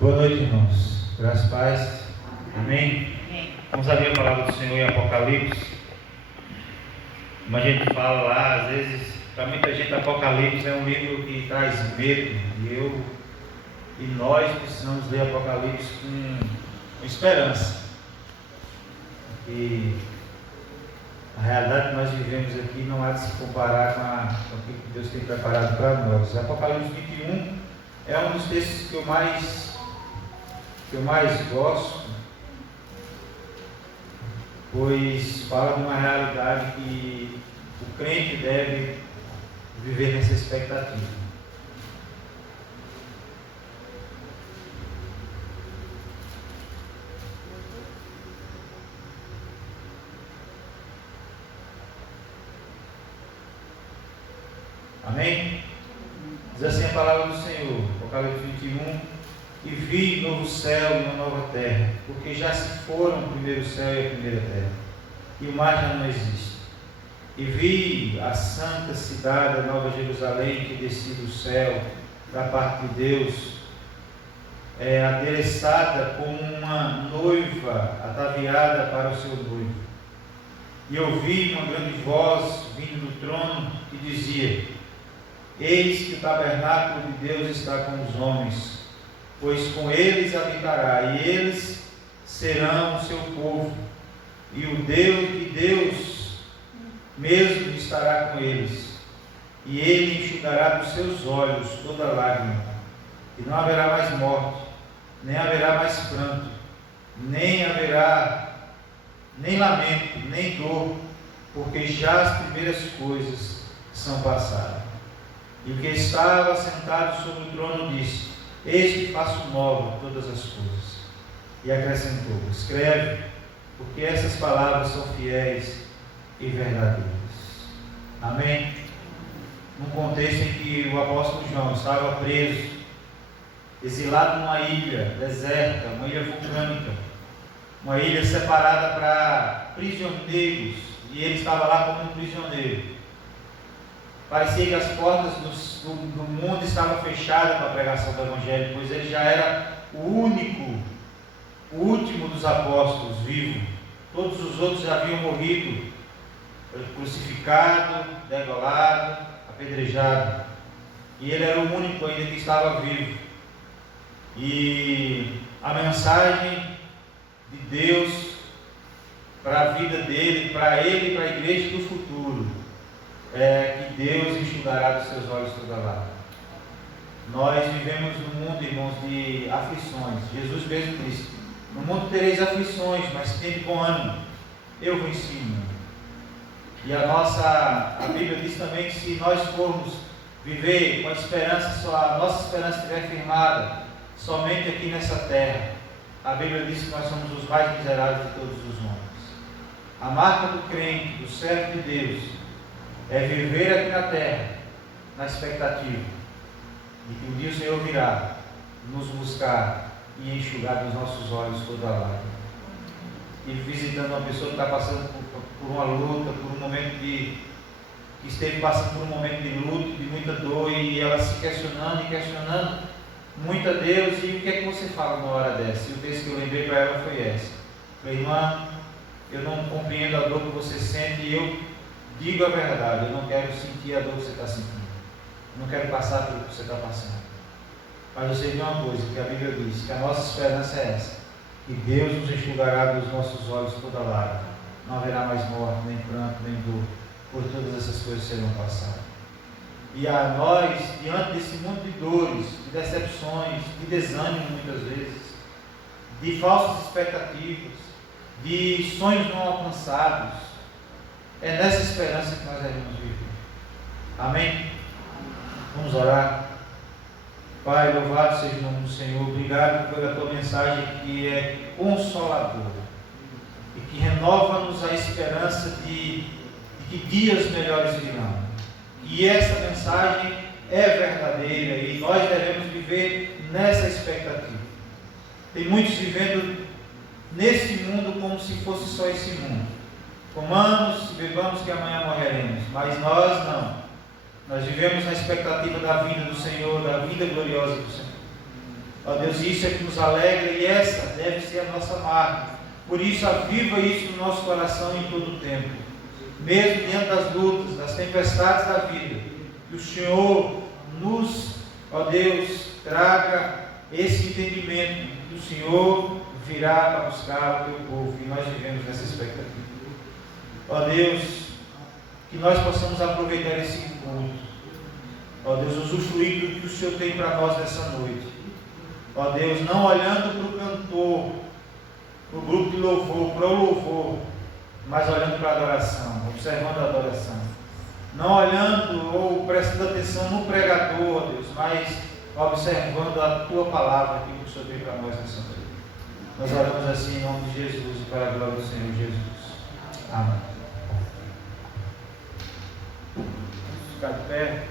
Boa noite, irmãos. Graças e paz. Amém? Vamos abrir a palavra do Senhor em Apocalipse. Como a gente fala lá, às vezes, para muita gente, Apocalipse é um livro que traz medo. E nós precisamos ler Apocalipse com esperança. E a realidade que nós vivemos aqui não há de se comparar com o que Deus tem preparado para nós. Apocalipse 21 é um dos textos que eu mais gosto, pois fala de uma realidade que o crente deve viver nessa expectativa. Amém? Diz assim a palavra do Senhor, Apocalipse 21: E vi novo céu e uma nova terra, porque já se foram o primeiro céu e a primeira terra, e o mar já não existe. E vi a santa cidade, a nova Jerusalém, que descia do céu, da parte de Deus, adereçada como uma noiva ataviada para o seu noivo. E ouvi uma grande voz vindo do trono que dizia: Eis que o tabernáculo de Deus está com os homens, pois com eles habitará, e eles serão o seu povo, e Deus mesmo estará com eles, e ele enxugará dos seus olhos toda lágrima, e não haverá mais morte, nem haverá mais pranto, nem haverá nem lamento, nem dor, porque já as primeiras coisas são passadas. E o que estava sentado sobre o trono disse: Eis que faço nova todas as coisas. E acrescentou: Escreve, porque essas palavras são fiéis e verdadeiras. Amém? Num contexto em que o apóstolo João estava preso, exilado numa ilha deserta, uma ilha vulcânica, uma ilha separada para prisioneiros, e ele estava lá como um prisioneiro. Parecia que as portas do mundo estavam fechadas para a pregação do Evangelho, pois ele já era o último dos apóstolos vivo. Todos os outros já haviam morrido, crucificado, degolado, apedrejado. E ele era o único ainda que estava vivo. E a mensagem de Deus para a vida dele, para ele e para a igreja do futuro, que Deus enxugará dos seus olhos toda lágrima. Nós vivemos num mundo, irmãos, de aflições. Jesus mesmo disse: No mundo tereis aflições, mas tende bom ânimo, eu venci o mundo. E a Bíblia diz também que se nós formos viver com a esperança, se a nossa esperança estiver firmada somente aqui nessa terra, a Bíblia diz que nós somos os mais miseráveis de todos os homens. A marca do crente, do servo de Deus, é viver aqui na terra, na expectativa de que um dia o Senhor virá nos buscar e enxugar dos nossos olhos toda a lágrima. E visitando uma pessoa que está passando por uma luta, por um momento que esteve passando por um momento de luto, de muita dor, e ela se questionando e questionando muito a Deus. E o que é que você fala numa hora dessa? E o texto que eu lembrei para ela foi essa: Minha irmã, eu não compreendo a dor que você sente, e eu digo a verdade, eu não quero sentir a dor que você está sentindo, eu não quero passar pelo que você está passando. Mas eu sei de uma coisa, que a Bíblia diz, que a nossa esperança é essa: que Deus nos enxugará dos nossos olhos toda lágrima, não haverá mais morte, nem pranto, nem dor, por todas essas coisas serão passadas. E a nós, diante desse mundo de dores, de decepções, de desânimo muitas vezes, de falsas expectativas, de sonhos não alcançados, é nessa esperança que nós devemos viver. Amém? Vamos orar. Pai, louvado seja o nome do Senhor. Obrigado pela tua mensagem, que é consoladora e que renova-nos a esperança de que dias melhores virão. E essa mensagem é verdadeira e nós devemos viver nessa expectativa. Tem muitos vivendo nesse mundo como se fosse só esse mundo. Comamos, bebamos, que amanhã morreremos. Mas nós não. Nós vivemos na expectativa da vinda do Senhor, da vinda gloriosa do Senhor. Ó Deus, isso é que nos alegra e essa deve ser a nossa marca. Por isso, aviva isso no nosso coração em todo o tempo. Mesmo diante das lutas, das tempestades da vida, que o Senhor nos, ó Deus, traga esse entendimento que o Senhor virá para buscar o teu povo e nós vivemos nessa expectativa. Ó Deus, que nós possamos aproveitar esse encontro. Ó Deus, usufruir do que o Senhor tem para nós nessa noite. Ó Deus, não olhando para o cantor, para o grupo de louvor, para o louvor, mas olhando para a adoração, observando a adoração. Não olhando ou prestando atenção no pregador, ó Deus, mas observando a tua palavra, aquilo que o Senhor tem para nós nessa noite. Nós oramos assim em nome de Jesus e para a glória do Senhor Jesus. Amém. Vamos ficar de pé.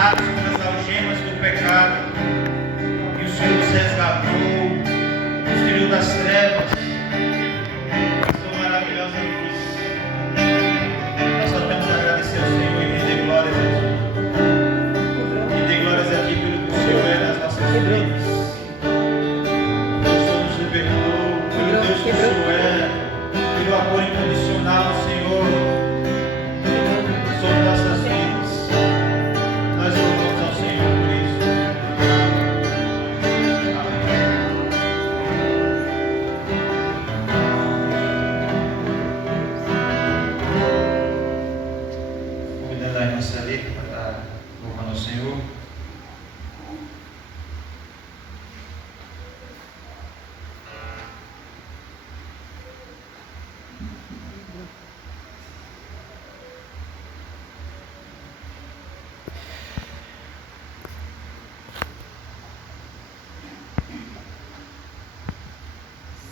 amarrados pelas algemas do pecado, e o Senhor nos resgatou, nos tirou das trevas, sua maravilhosa luz. Nós só temos a agradecer ao Senhor e render glórias a Ti. Render glórias a Ti pelo que o Senhor é nas nossas vidas. O Senhor nos libertou, pelo Deus que o Senhor é, pelo amor incondicional do Senhor sobre nossas vidas. Nós louvamos ao Senhor por isso. Amém. Convidando a irmã Celita para estar louvando ao Senhor.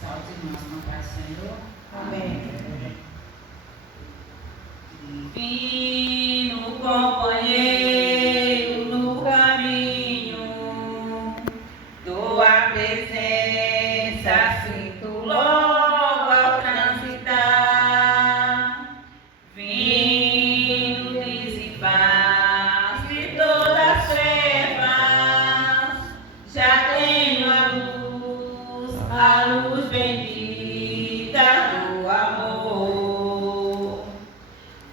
Salve, irmãos, na paz do Senhor. Amém. Divino companheiro no caminho, tua presença sinto logo ao transitar. Vindo dissipar de todas as trevas, já tenho a luz bendita do amor.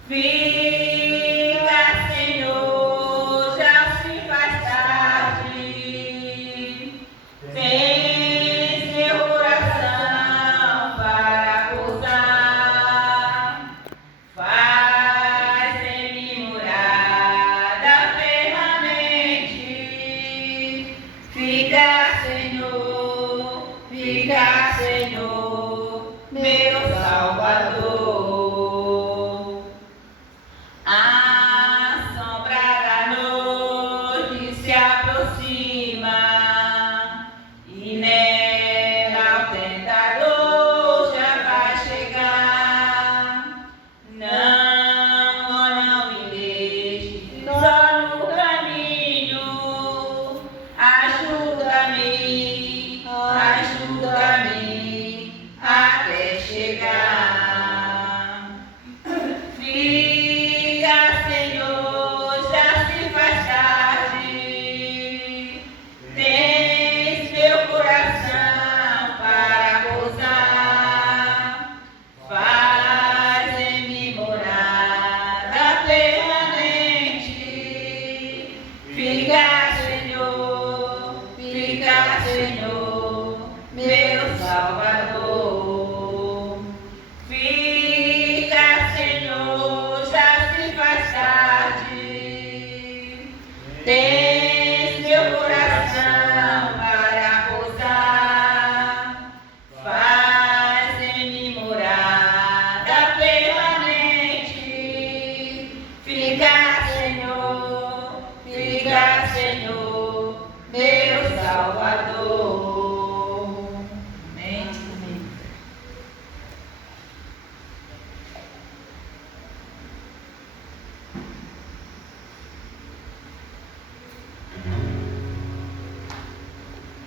Fica, Senhor, já se faz tarde. Tens meu coração para pousar. Faz em mim morada permanente. Fica, Senhor, meu Salvador. A sombra da noite se aproxima e nela o tentador já vai chegar. Não me deixe só no caminho. Ajuda-me até chegar. Fica, Senhor, já se faz tarde. Tens meu coração para pousar. Faz em mim morada permanente. Fica, Senhor, meu Salvador. Fica, Senhor, já se faz tarde. Tens meu coração para pousar. Faz em mim morada permanente. Fica, Senhor, meu Salvador. Amém.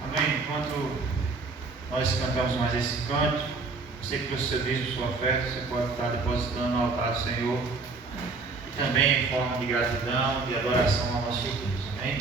Amém. Enquanto nós cantamos mais esse canto, você que trouxe seu dízimo, sua oferta, você pode estar depositando no altar do Senhor. E também em forma de gratidão, de adoração ao nosso Deus. Amém?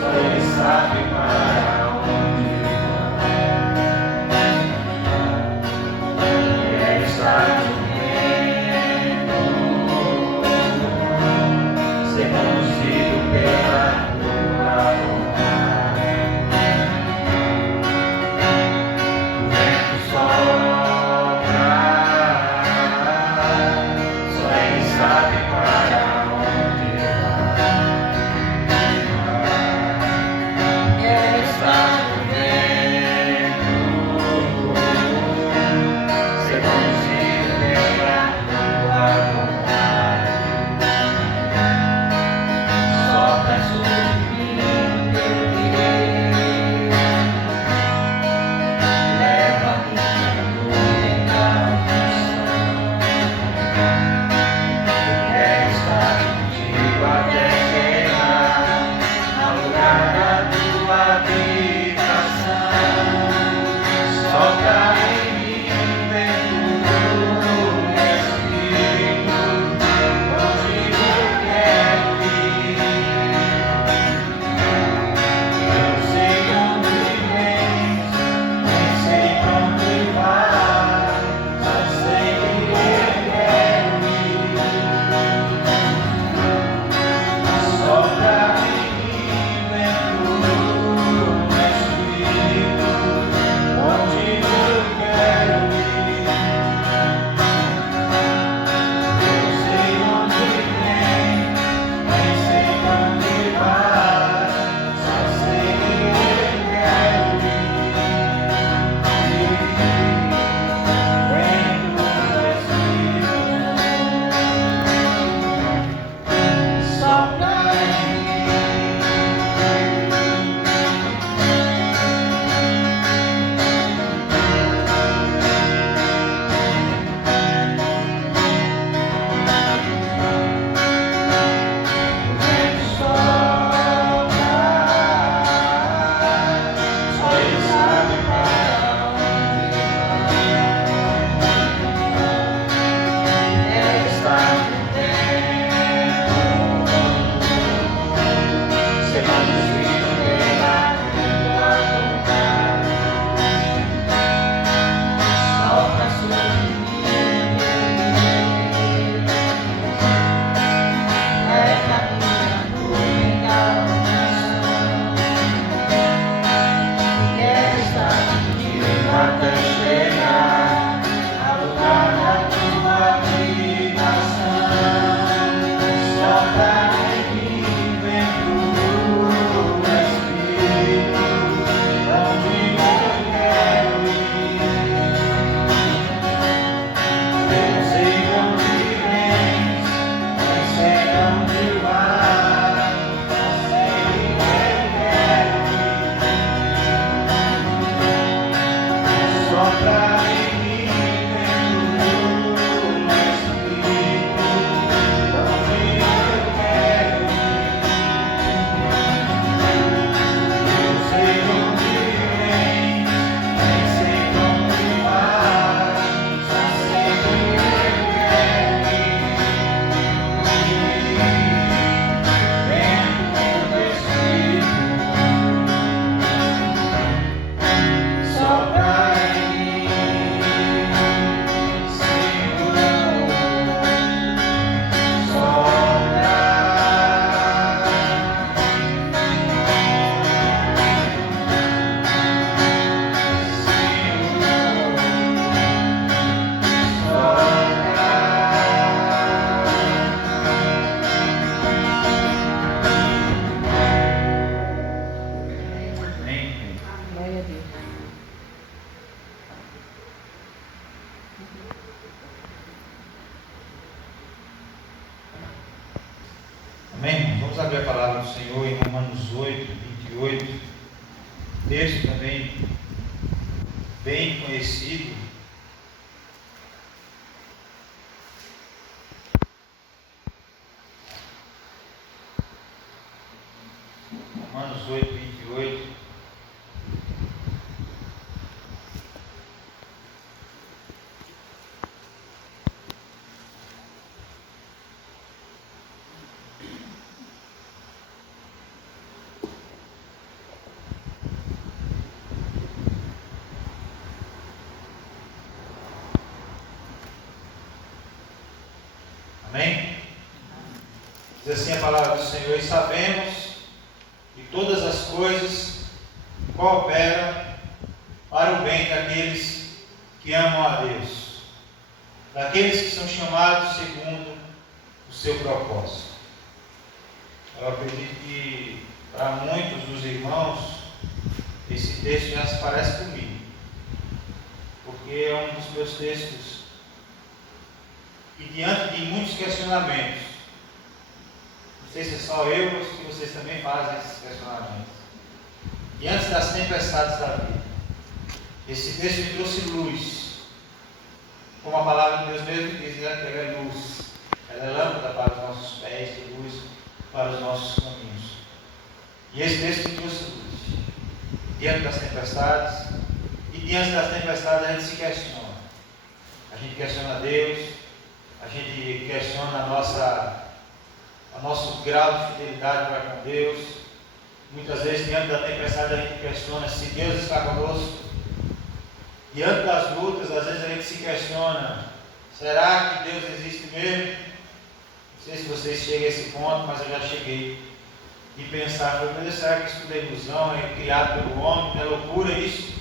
Só Ele sabe para onde vai. Ele está comigo. Amém, irmãos? Vamos abrir a palavra do Senhor em Romanos 8, 28. Texto também bem conhecido. Romanos 8, 28. Amém? Diz assim a palavra do Senhor: e sabemos que todas as coisas cooperam para o bem daqueles que amam a Deus, daqueles que são chamados segundo o seu propósito. Eu acredito que para muitos dos irmãos esse texto já se parece comigo, porque é um dos meus textos e diante de muitos questionamentos, não sei se é só eu ou se vocês também fazem esses questionamentos, diante das tempestades da vida, esse texto me trouxe luz, como a palavra de Deus mesmo diz, né? Ela é luz, ela é lâmpada para os nossos pés e luz para os nossos caminhos. E esse texto me trouxe luz diante das tempestades, e diante das tempestades a gente se questiona, a gente questiona Deus, a gente questiona o nosso grau de fidelidade para com Deus. Muitas vezes, diante da tempestade, a gente questiona se Deus está conosco. Diante das lutas, às vezes a gente se questiona: será que Deus existe mesmo? Não sei se vocês chegam a esse ponto, mas eu já cheguei. E pensar: meu Deus, será que isso tudo é ilusão? É criado pelo homem? Não é loucura isso?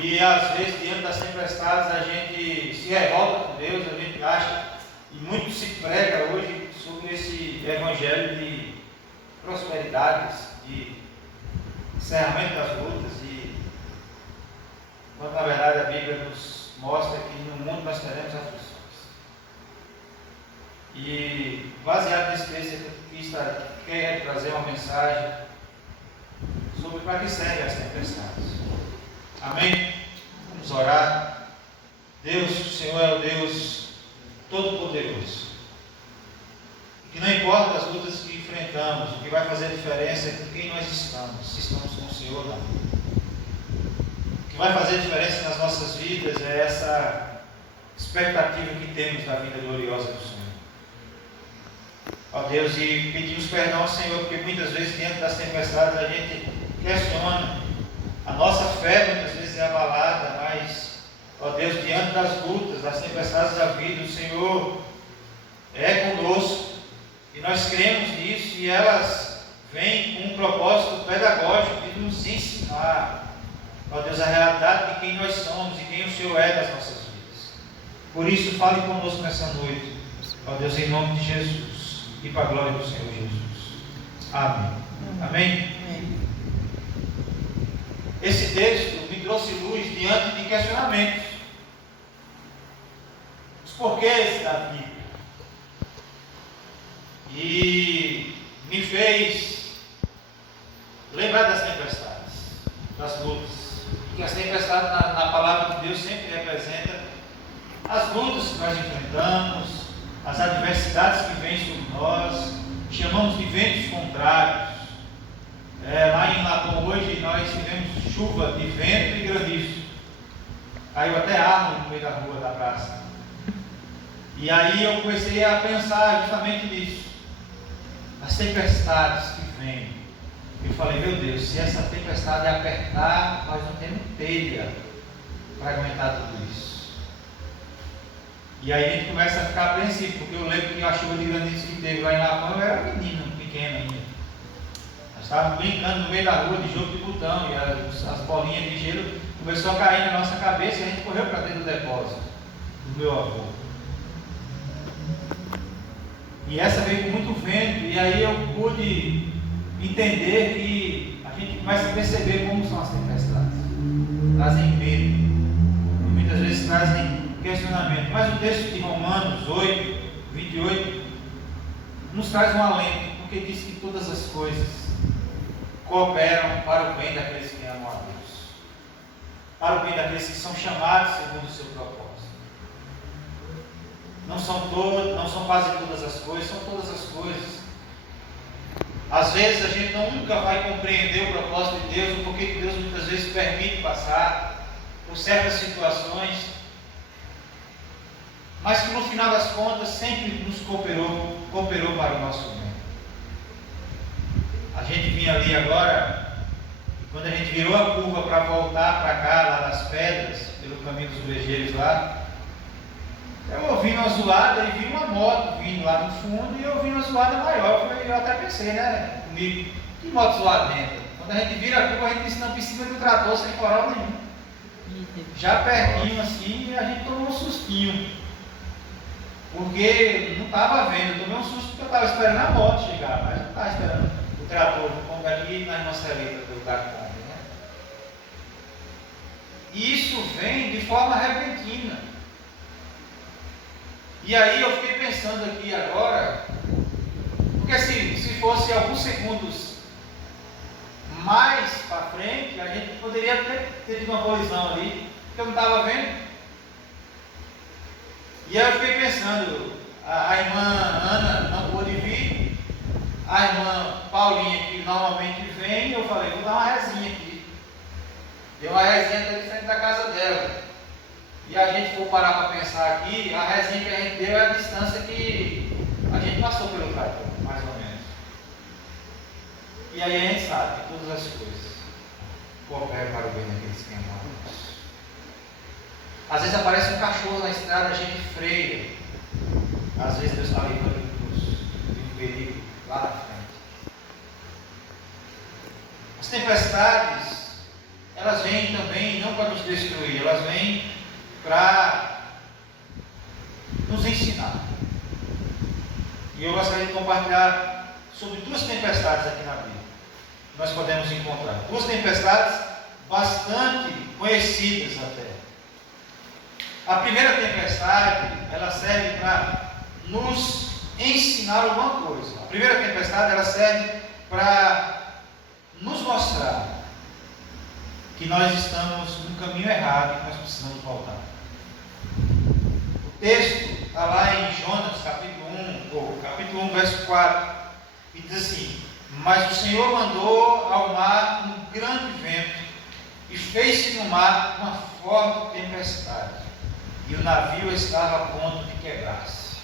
E às vezes, diante das tempestades, a gente se revolta com Deus, a gente acha, e muito se prega hoje sobre esse evangelho de prosperidades, de encerramento das lutas, quando na verdade a Bíblia nos mostra que no mundo nós teremos aflições. E baseado nesse texto, eu quero trazer uma mensagem sobre para que servem as tempestades. Amém? Vamos orar. Deus, o Senhor é o Deus Todo-Poderoso. Que não importa as lutas que enfrentamos, o que vai fazer a diferença é com quem nós estamos, se estamos com o Senhor ou não. O que vai fazer a diferença nas nossas vidas é essa expectativa que temos da vida gloriosa do Senhor. Ó Deus, e pedimos perdão ao Senhor, porque muitas vezes diante das tempestades a gente questiona, a nossa fé muitas vezes é abalada, mas, ó Deus, diante das lutas, das tempestades da vida, o Senhor é conosco, e nós cremos nisso, e elas vêm com um propósito pedagógico de nos ensinar, ó Deus, a realidade de quem nós somos e quem o Senhor é das nossas vidas. Por isso, fale conosco nessa noite, ó Deus, em nome de Jesus, e para a glória do Senhor Jesus. Amém. Amém? Esse texto me trouxe luz diante de questionamentos. Os porquês da vida. E me fez lembrar das tempestades, das lutas. Porque as tempestades na palavra de Deus sempre representam as lutas que nós enfrentamos, as adversidades que vêm sobre nós, chamamos de ventos contrários. Lá em Lapão hoje nós tivemos chuva de vento e granizo. Caiu até árvore no meio da rua da praça. E aí eu comecei a pensar justamente nisso. As tempestades que vêm. Eu falei, meu Deus, se essa tempestade apertar, nós não temos telha para aguentar tudo isso. E aí a gente começa a ficar apreensivo, porque eu lembro que a chuva de granizo que teve lá em Lapão, eu era menino, pequeno ainda. Nós estávamos brincando no meio da rua de jogo de botão, e as bolinhas de gelo começou a cair na nossa cabeça e a gente correu para dentro do depósito do meu avô. E essa veio com muito vento, e aí eu pude entender que a gente começa a perceber como são as tempestades. Trazem medo. E muitas muitas vezes trazem questionamento. Mas o texto de Romanos 8, 28, nos traz um alento, porque diz que todas as coisas cooperam para o bem daqueles que amam a Deus, para o bem daqueles que são chamados segundo o seu propósito. Não são quase todas as coisas, são todas as coisas. Às vezes a gente nunca vai compreender o propósito de Deus, o porquê que Deus muitas vezes permite passar por certas situações, mas que no final das contas sempre nos cooperou para o nosso bem. A gente vinha ali agora, e quando a gente virou a curva para voltar para cá, lá das pedras, pelo caminho dos Brejeiros lá, eu ouvi uma zoada e vi uma moto vindo lá no fundo, e eu vi uma zoada maior. Eu até pensei, né, comigo, que moto zoada lenta? Quando a gente vira a curva, a gente disse, não, por cima do trator, sem farol nenhum. Já pertinho assim, a gente tomou um sustinho, porque não estava vendo. Eu tomei um susto porque eu estava esperando a moto chegar, mas não estava esperando o trator, como aqui na irmã Celita do Gacombe, né? E isso vem de forma repentina. E aí eu fiquei pensando aqui agora, porque se fosse alguns segundos mais para frente, a gente poderia ter tido uma colisão ali, que eu não estava vendo. E aí eu fiquei pensando, a irmã Ana não pôde vir, a irmã Paulinha, que normalmente vem, eu falei, vou dar uma rezinha aqui. Deu uma rezinha até de frente da casa dela. E a gente for parar para pensar aqui, a resenha que a gente deu é a distância que a gente passou pelo trator, mais ou menos. E aí a gente sabe que todas as coisas cooperam para o bem daqueles que amam a Deus. Às vezes aparece um cachorro na estrada, a gente freia. Às vezes Deus está livrando de um perigo lá na frente. As tempestades, elas vêm também não para nos destruir, elas vêm para nos ensinar. E eu gostaria de compartilhar sobre duas tempestades aqui na Bíblia. Nós podemos encontrar duas tempestades bastante conhecidas até. A primeira tempestade, ela serve para nos ensinar alguma coisa. A primeira tempestade, ela serve para nos mostrar que nós estamos no caminho errado e que nós precisamos voltar. O texto está lá em Jonas, capítulo 1, verso 4, e diz assim: mas o Senhor mandou ao mar um grande vento, e fez-se no mar uma forte tempestade, e o navio estava a ponto de quebrar-se.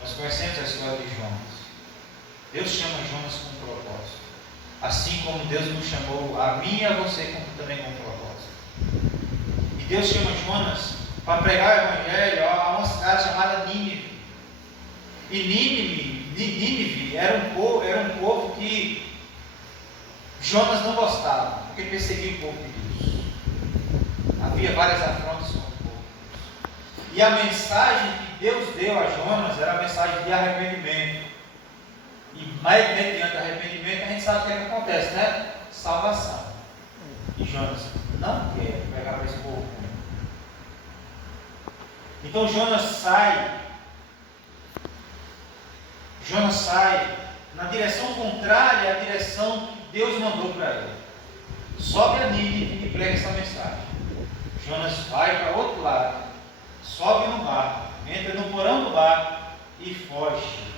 Nós conhecemos a história de Jonas. Deus chama Jonas com um propósito. Assim como Deus nos chamou a mim e a você também com um propósito. E Deus chama Jonas para pregar o Evangelho a uma cidade chamada Nínive. E Nínive era um povo que Jonas não gostava, porque perseguia o povo de Deus. Havia várias afrontas com o povo de Deus. E a mensagem que Deus deu a Jonas era a mensagem de arrependimento. E mediante arrependimento a gente sabe o que acontece, né? Salvação. E Jonas não quer pegar para esse povo. Então Jonas sai na direção contrária à direção que Deus mandou para ele. Sobe a Nínive e prega essa mensagem. Jonas vai para outro lado, sobe no barco, entra no porão do barco e foge.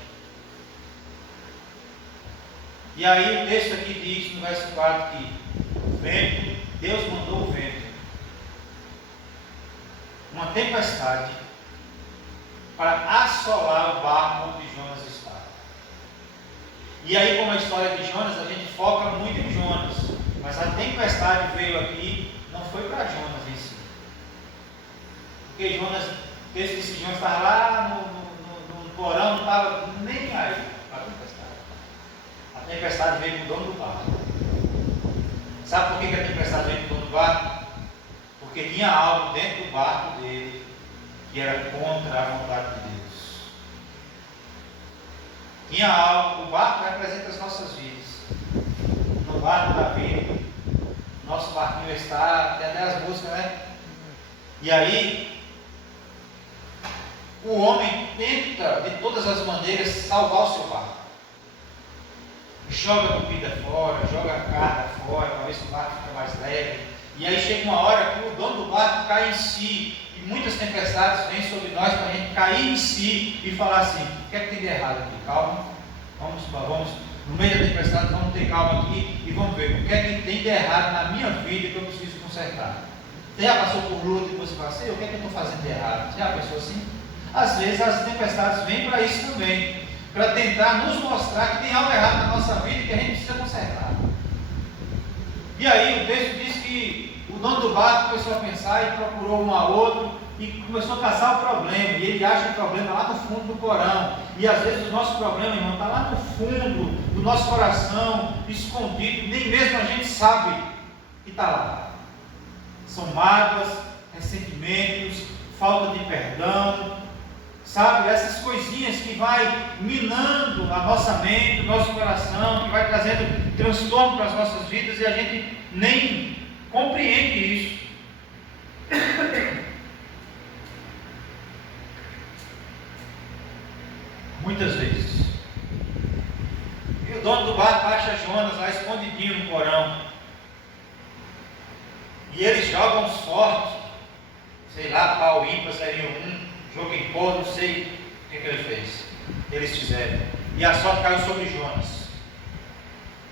E aí o texto aqui diz, no verso 4, que o vento, Deus mandou o vento, uma tempestade, para assolar o barco onde Jonas estava. E aí, como a história de Jonas, a gente foca muito em Jonas, mas a tempestade veio aqui, não foi para Jonas em si. Porque Jonas, o texto diz que Jonas estava lá no porão, não estava nem aí para a tempestade. A tempestade veio para o dono do barco. Sabe por que a tempestade veio para o dono do barco? Porque tinha algo dentro do barco dele que era contra a vontade de Deus. Tinha algo, o barco representa as nossas vidas. No barco da vida, nosso barquinho está, tem até as músicas, né? E aí, o homem tenta de todas as maneiras salvar o seu barco. Joga a comida fora, joga a carga fora, para ver se o barco fica mais leve. E aí chega uma hora que o dono do barco cai em si. E muitas tempestades vêm sobre nós para a gente cair em si e falar assim: o que é que tem de errado aqui? Calma, vamos, no meio da tempestade, vamos ter calma aqui e vamos ver o que é que tem de errado na minha vida que eu preciso consertar. Você já passou por luta e você fala assim: o que é que eu estou fazendo de errado? Você já pensou assim? Às vezes as tempestades vêm para isso também, para tentar nos mostrar que tem algo errado na nossa vida e que a gente precisa consertar. E aí o texto diz que o dono do barco começou a pensar e procurou um a outro e começou a caçar o problema. E ele acha o problema lá no fundo do porão. E às vezes o nosso problema, irmão, está lá no fundo do nosso coração, escondido, nem mesmo a gente sabe que está lá. São mágoas, ressentimentos, falta de perdão, sabe, essas coisinhas que vai minando a nossa mente, o nosso coração, que vai trazendo transtorno para as nossas vidas e a gente nem compreende isso. Muitas vezes. E o dono do barco acha Jonas lá escondidinho no porão. E eles jogam sorte, sei lá, pau ímpar seria jogo em pôr, não sei o que ele fez. Eles fizeram. E a sorte caiu sobre Jonas.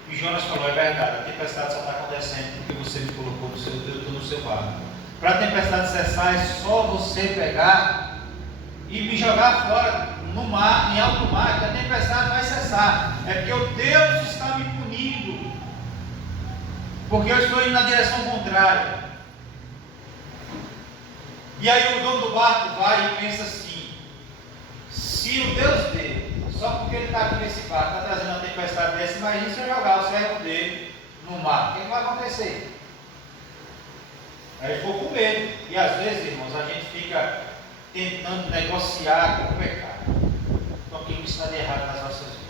E Jonas falou: é verdade, a tempestade só está acontecendo porque você me colocou no seu barco. Para a tempestade cessar, é só você pegar e me jogar fora no mar, em alto mar, que a tempestade vai cessar. É porque o Deus está me punindo, porque eu estou indo na direção contrária. E aí o dono do barco vai e pensa assim: se o Deus dele, só porque ele está aqui nesse barco, está trazendo uma tempestade dessa, imagine se eu jogar o servo dele no mar, o que vai acontecer? Aí ele ficou com medo. E às vezes, irmãos, a gente fica tentando negociar com o pecado, com aquilo que está de errado nas nossas vidas.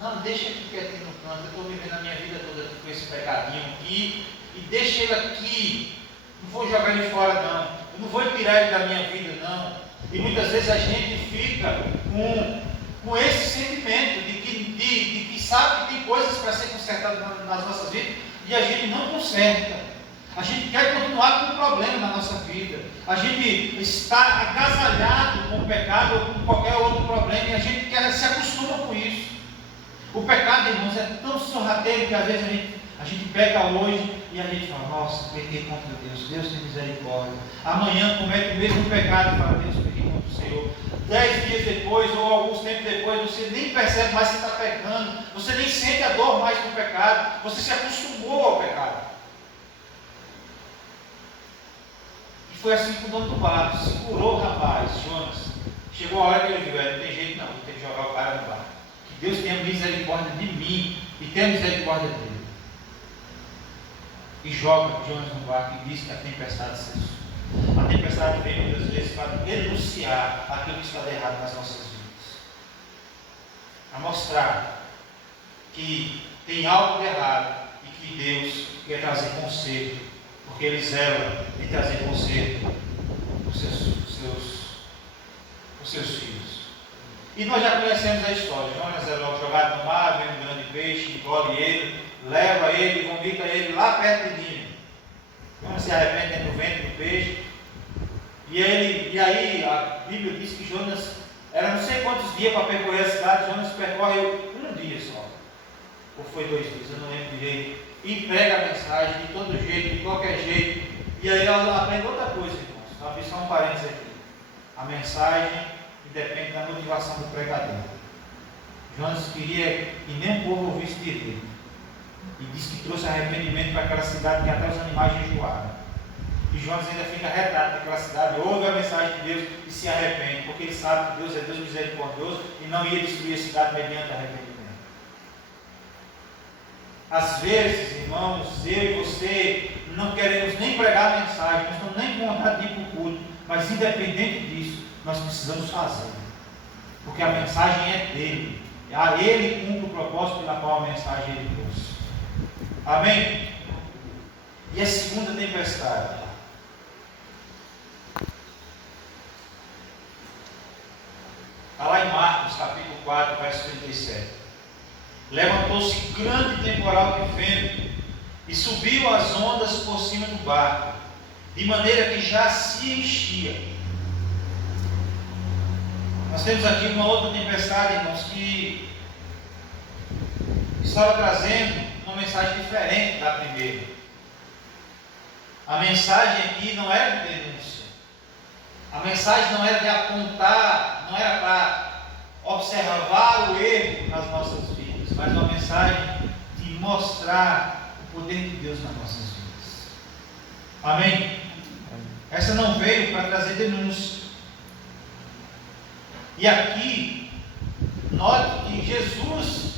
Não, deixa ele quietinho no canto, eu estou vivendo a minha vida toda com esse pecadinho aqui, e deixa ele aqui, não vou jogar ele fora não, eu não vou tirar ele da minha vida não. E muitas vezes a gente fica com esse sentimento de que sabe que tem coisas para ser consertadas nas nossas vidas, e a gente não conserta. A gente quer continuar com o problema na nossa vida. A gente está agasalhado com o pecado ou com qualquer outro problema e a gente se acostuma com isso. O pecado, irmãos, é tão sorrateiro que às vezes a gente peca hoje e a gente fala: nossa, pequei contra Deus, Deus tem misericórdia. Amanhã comete o mesmo pecado e fala: Deus, pequei contra o Senhor. 10 dias depois ou alguns tempos depois, você nem percebe mais que está pecando, você nem sente a dor mais do pecado, você se acostumou ao pecado. Foi assim com o dono do barco, segurou o rapaz, Jonas. Chegou a hora que ele viu: não tem jeito não, vou ter que jogar o cara no barco. Que Deus tenha misericórdia de mim e tenha misericórdia dele. E joga Jonas no barco e diz que a tempestade cessou. A tempestade vem muitas vezes para denunciar aquilo que está de errado nas nossas vidas. A mostrar que tem algo de errado e que Deus quer trazer conserto. Porque ele zela em trazer conserto para os seus filhos. E nós já conhecemos a história. Jonas é logo jogado no mar, vem um grande peixe, engole ele, leva ele, vomita ele lá perto de Nínive. Jonas se arrepende no ventre do peixe. E aí a Bíblia diz que Jonas era não sei quantos dias para percorrer a cidade. Jonas percorre um dia só. Ou foi 2 dias, eu não lembro direito. E prega a mensagem de todo jeito, de qualquer jeito. E aí ela aprende outra coisa, irmãos. Só abrir só um parênteses aqui. A mensagem depende da motivação do pregador. Jonas queria que nem o povo ouvisse direito. E disse que trouxe arrependimento para aquela cidade que até os animais jejuaram. E Jonas ainda fica retrato daquela cidade, ouve a mensagem de Deus e se arrepende, porque ele sabe que Deus é Deus misericordioso e não ia destruir a cidade mediante arrependimento. Às vezes, irmãos, eu e você não queremos nem pregar a mensagem, não estamos nem com vontade de ir para o culto, mas independente disso, nós precisamos fazer, porque a mensagem é dele, a ele cumpre o propósito pela qual a mensagem ele trouxe. Amém? E a segunda tempestade, 4, verso 37. Levantou-se grande temporal de vento e subiu as ondas por cima do barco, de maneira que já se enchia. Nós temos aqui uma outra tempestade, irmãos, que estava trazendo uma mensagem diferente da primeira. A mensagem aqui não era de denúncia. A mensagem não era de apontar, não era para observar o erro nas nossas vidas, mas uma mensagem de mostrar o poder de Deus nas nossas vidas. Amém? Essa não veio para trazer denúncia. E aqui, note que Jesus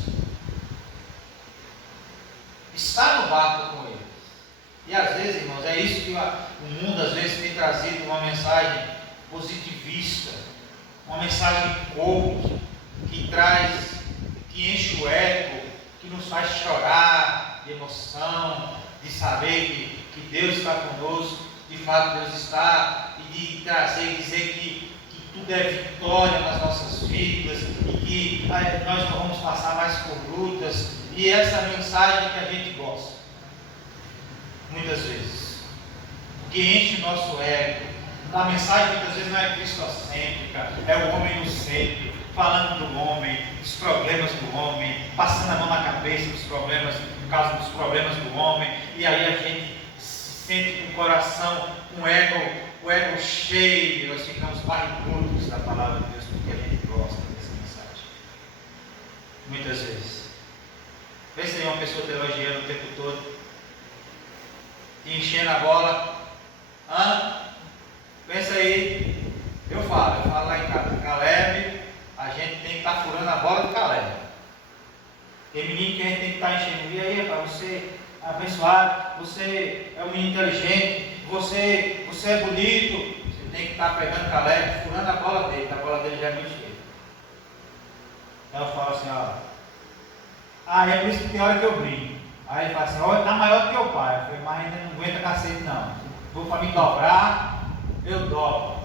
está no barco com eles. E às vezes, irmãos, é isso que o mundo às vezes tem trazido, uma mensagem positivista, uma mensagem coach, que traz, que enche o eco, que nos faz chorar de emoção, de saber que Deus está conosco, de fato Deus está, e de trazer e dizer que tudo é vitória nas nossas vidas, e que nós não vamos passar mais por lutas, e essa mensagem que a gente gosta, muitas vezes, que enche o nosso ego. A mensagem muitas vezes não é cristocêntrica, é o homem no centro, falando do homem, dos problemas do homem, passando a mão na cabeça dos problemas, por causa dos problemas do homem, e aí a gente se sente com o coração, com o ego cheio, nós ficamos barrigudos da palavra de Deus, porque a gente gosta dessa mensagem. Muitas vezes. Pensa em uma pessoa te elogiando o tempo todo, te enchendo a bola. Pensa aí, eu falo lá em casa, Caleb, a gente tem que estar furando a bola do Caleb. Tem menino que a gente tem que estar enchendo. E aí, rapaz, você é abençoado, você é um menino inteligente, você é bonito. Você tem que estar pegando Caleb, furando a bola dele, que a bola dele já é muito cheia. Então eu falo assim, é por isso que tem hora que eu brinco. Aí ele fala assim, está maior do que o pai. Eu falei, mas ainda não aguenta cacete não. Vou para me dobrar, eu dobro.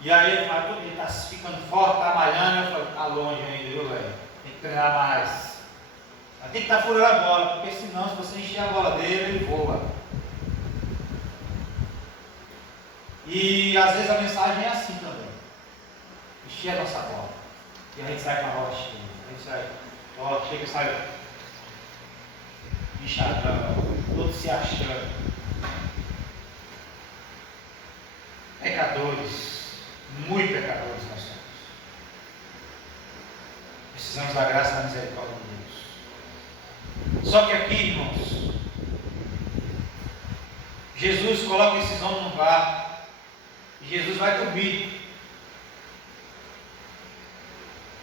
E aí ele fala, ele está ficando forte, está malhando. Eu falo, está longe ainda, viu, velho? Tem que treinar mais. Tem que estar furando a bola, porque senão, se você encher a bola dele, ele voa. E às vezes a mensagem é assim também. Encher a nossa bola. E a gente sai com a bola cheia. A gente sai, a bola chega e sai enxadrão, todo se achando. Pecadores, muito pecadores nós somos. Precisamos da graça e da misericórdia de Deus. Só que aqui, irmãos, Jesus coloca esses homens no barco e Jesus vai dormir.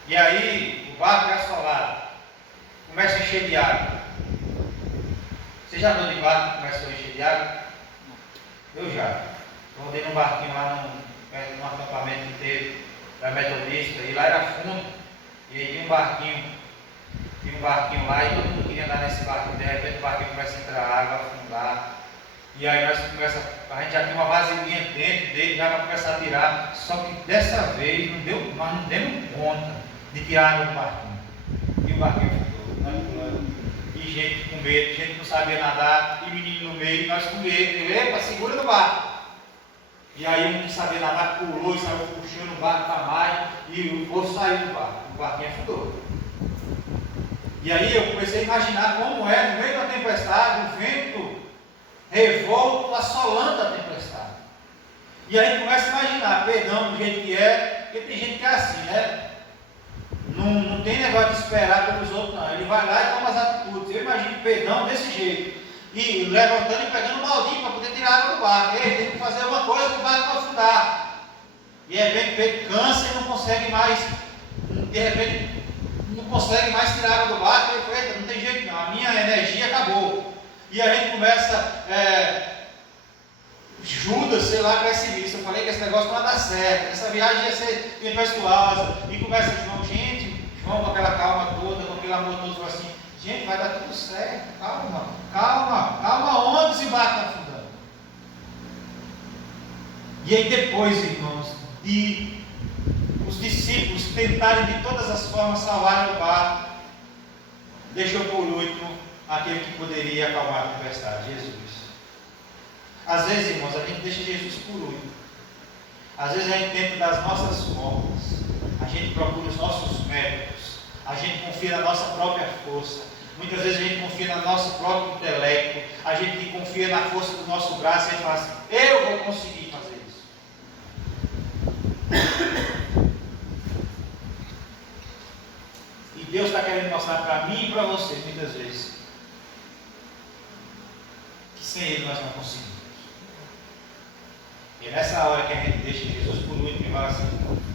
E aí o barco é assolado, começa a encher de água. Você já andou de barco que começou a encher de água? Eu já. Eu andei num barquinho lá num acampamento inteiro da Metodista, e lá era fundo, e aí tinha um barquinho lá, e todo mundo queria andar nesse barquinho, de repente o barquinho começa a entrar água, afundar, e aí a gente já tinha uma vasilhinha dentro dele, já vai começar a tirar, só que dessa vez nós não demos conta de tirar água do barquinho, e o barquinho afundou, e gente com medo, gente que não sabia nadar, e menino no meio, nós com medo, epa, segura no barco. E aí um que sabia nadar pulou e saiu puxando o barco para mais, e o outro saiu do barco, o barquinho afundou. E aí eu comecei a imaginar como é, no meio da tempestade, o vento revolto assolando a tempestade. E aí começa a imaginar, perdão do jeito que é, porque tem gente que é assim, né? Não tem negócio de esperar pelos outros, não. Ele vai lá e toma as atitudes. Eu imagino perdão desse jeito. E levantando e pegando um baldinho para poder tirar água do barco. Ei, tem que fazer alguma coisa para o barco não afundar. E de repente ele cansa e não consegue mais. De repente não consegue mais tirar água do barco. Ele fala, eita, não tem jeito não, a minha energia acabou. E a gente começa, Judas, sei lá, pessimista. Eu falei que esse negócio não vai dar certo, essa viagem ia ser tempestuosa. E começa João com aquela calma toda, com aquele amor todo, assim, gente, vai dar tudo certo, calma, onde esse barco está afundando? E aí depois, irmãos, de os discípulos tentarem de todas as formas salvar o barco, deixou por último aquele que poderia acalmar a tempestade, Jesus. Às vezes, irmãos, a gente deixa Jesus por último. Às vezes a gente tenta das nossas formas, a gente procura os nossos métodos, a gente confia na nossa própria força. Muitas vezes a gente confia no nosso próprio intelecto, a gente confia na força do nosso braço e a gente fala assim, eu vou conseguir fazer isso. E Deus está querendo mostrar para mim e para você, muitas vezes, que sem Ele nós não conseguimos. E é nessa hora que a gente deixa Jesus por último e fala assim,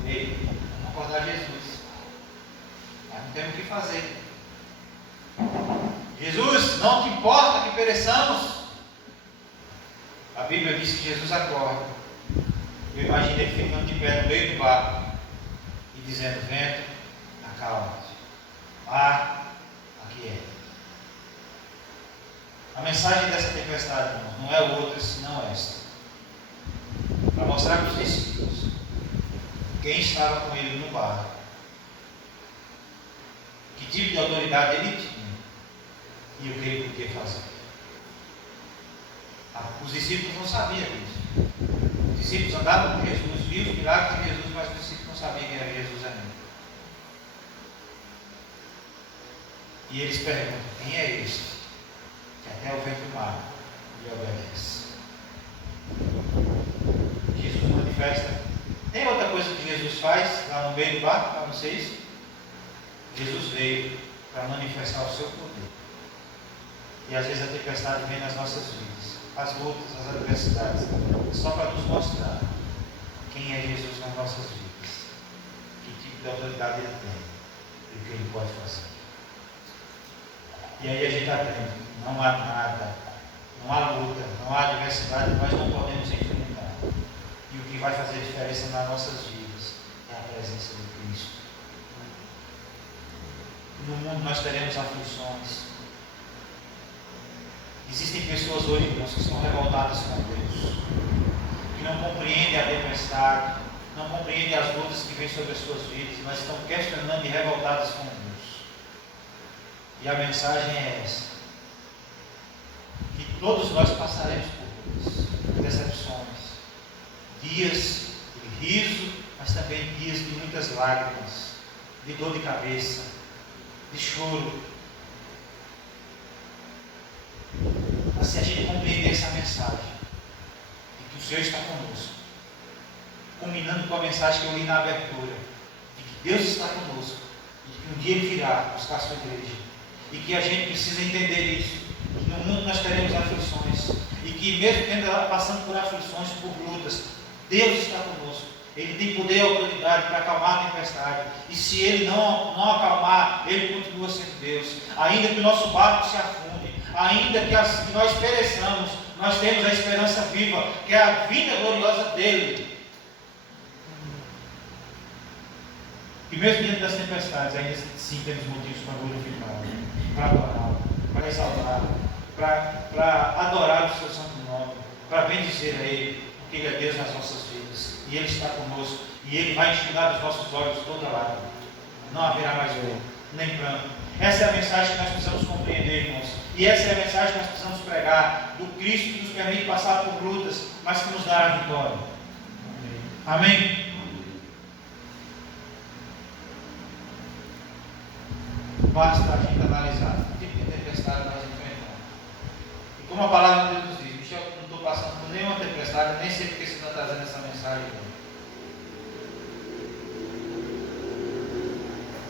ei, vamos acordar Jesus. Nós não temos o que fazer. Jesus, não te importa que pereçamos? A Bíblia diz que Jesus acorda. Eu imagino ele ficando de pé no meio do barco e dizendo, vento, acalma-te. Mar, aquieta. A mensagem dessa tempestade, irmãos, não é outra senão esta. Para mostrar para os discípulos quem estava com ele no barco, que tipo de autoridade ele tinha e o que ele podia fazer. Os discípulos não sabiam disso. Os discípulos andavam com Jesus, viam os milagres de Jesus, mas os discípulos não sabiam quem era Jesus ainda. E eles perguntam, quem é este que até o vento do mar lhe obedece? Jesus manifesta. Tem outra coisa que Jesus faz lá no meio do barco, para não ser isso? Jesus veio para manifestar o seu poder. E às vezes a tempestade vem nas nossas vidas, as lutas, as adversidades, só para nos mostrar quem é Jesus nas nossas vidas, que tipo de autoridade ele tem e o que ele pode fazer. E aí a gente aprende, não há nada, não há luta, não há adversidade que nós não podemos enfrentar. E o que vai fazer diferença nas nossas vidas é a presença de Cristo. No mundo nós teremos aflições. Existem pessoas hoje, irmãos, que estão revoltadas com Deus, que não compreendem a tempestade, não compreendem as lutas que vêm sobre as suas vidas, mas estão questionando e revoltadas com Deus. E a mensagem é essa: que todos nós passaremos por decepções, dias de riso, mas também dias de muitas lágrimas, de dor de cabeça, de choro. Mas se a gente compreender essa mensagem, de que o Senhor está conosco, combinando com a mensagem que eu li na abertura, de que Deus está conosco, e de que um dia Ele virá buscar a sua igreja, e que a gente precisa entender isso, que no mundo nós teremos aflições, e que mesmo passando por aflições, por lutas, Deus está conosco. Ele tem poder e autoridade para acalmar a tempestade. E se Ele não acalmar, Ele continua sendo Deus. Ainda que o nosso barco se afunde, ainda que nós pereçamos, nós temos a esperança viva, que é a vinda gloriosa dEle. E mesmo diante das tempestades, ainda assim temos motivos para glorificar, para adorar, para exaltar, para adorar o seu santo nome, para bendizer a Ele, porque Ele é Deus nas nossas vidas. E Ele está conosco, e Ele vai enxugar dos nossos olhos toda lágrima. Não haverá mais dor, nem pranto. Essa é a mensagem que nós precisamos compreender, irmãos. E essa é a mensagem que nós precisamos pregar, do Cristo que nos permite passar por lutas, mas que nos dará a vitória. Amém? Basta a gente analisar o tipo de tempestade nós enfrentamos. E como a palavra de Deus diz, Michel, não estou passando por nenhuma tempestade, nem sei porque você está trazendo essa mensagem.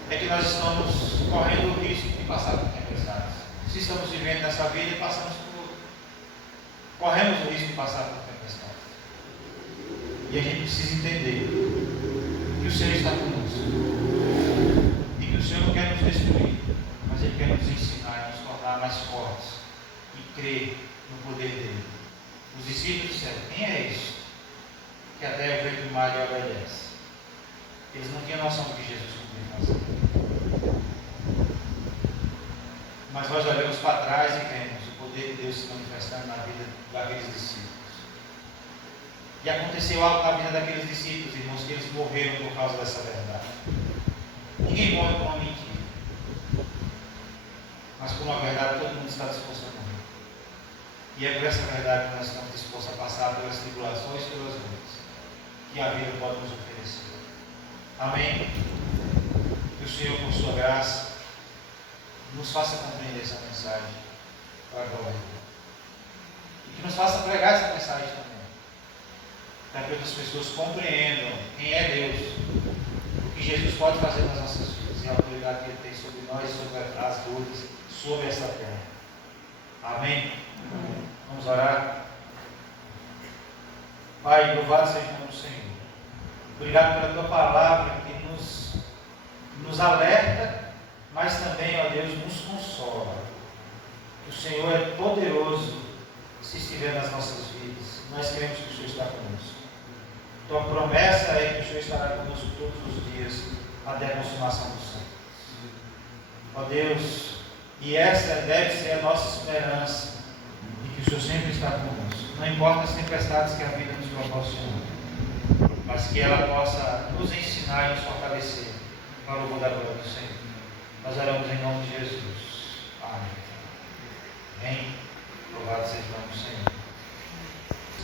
É que nós estamos correndo o risco de passar por tempestades. Se estamos vivendo nessa vida e passamos por. Corremos o risco de passar por tempestades. E a gente precisa entender que o Senhor está conosco. E que o Senhor não quer nos destruir, mas Ele quer nos ensinar, nos tornar mais fortes e crer no poder dEle. Os discípulos disseram, quem é este que até o vento do mar lhe obedece? Eles não tinham noção do que Jesus podia fazer. Mas nós olhamos para trás e vemos o poder de Deus se manifestando na vida daqueles discípulos. E aconteceu algo na vida daqueles discípulos, irmãos, que eles morreram por causa dessa verdade. Ninguém morre por uma mentira. Mas por uma verdade todo mundo está disposto a morrer. E é por essa verdade que nós estamos dispostos a passar pelas tribulações e pelas lutas que a vida pode nos oferecer. Amém? Que o Senhor, por sua graça, nos faça compreender essa mensagem para a glória dele. E que nos faça pregar essa mensagem também. Para que outras pessoas compreendam quem é Deus, o que Jesus pode fazer nas nossas vidas e a autoridade que Ele tem sobre nós, sobre as lutas, sobre esta terra. Amém? Vamos orar. Pai, louvado seja o nome do Senhor. Obrigado pela Tua palavra que nos alerta, mas também, ó Deus, nos consola. O Senhor é poderoso se estiver nas nossas vidas. Nós queremos que o Senhor está conosco. Tua promessa é que o Senhor estará conosco todos os dias até a consumação do século. Ó Deus, e essa deve ser a nossa esperança, de que o Senhor sempre está conosco. Não importa as tempestades que a vida nos proporciona, mas que ela possa nos ensinar e nos fortalecer para o louvor da glória do Senhor. Nós oramos em nome de Jesus. Amém. Amém. Louvado seja o nome do Senhor.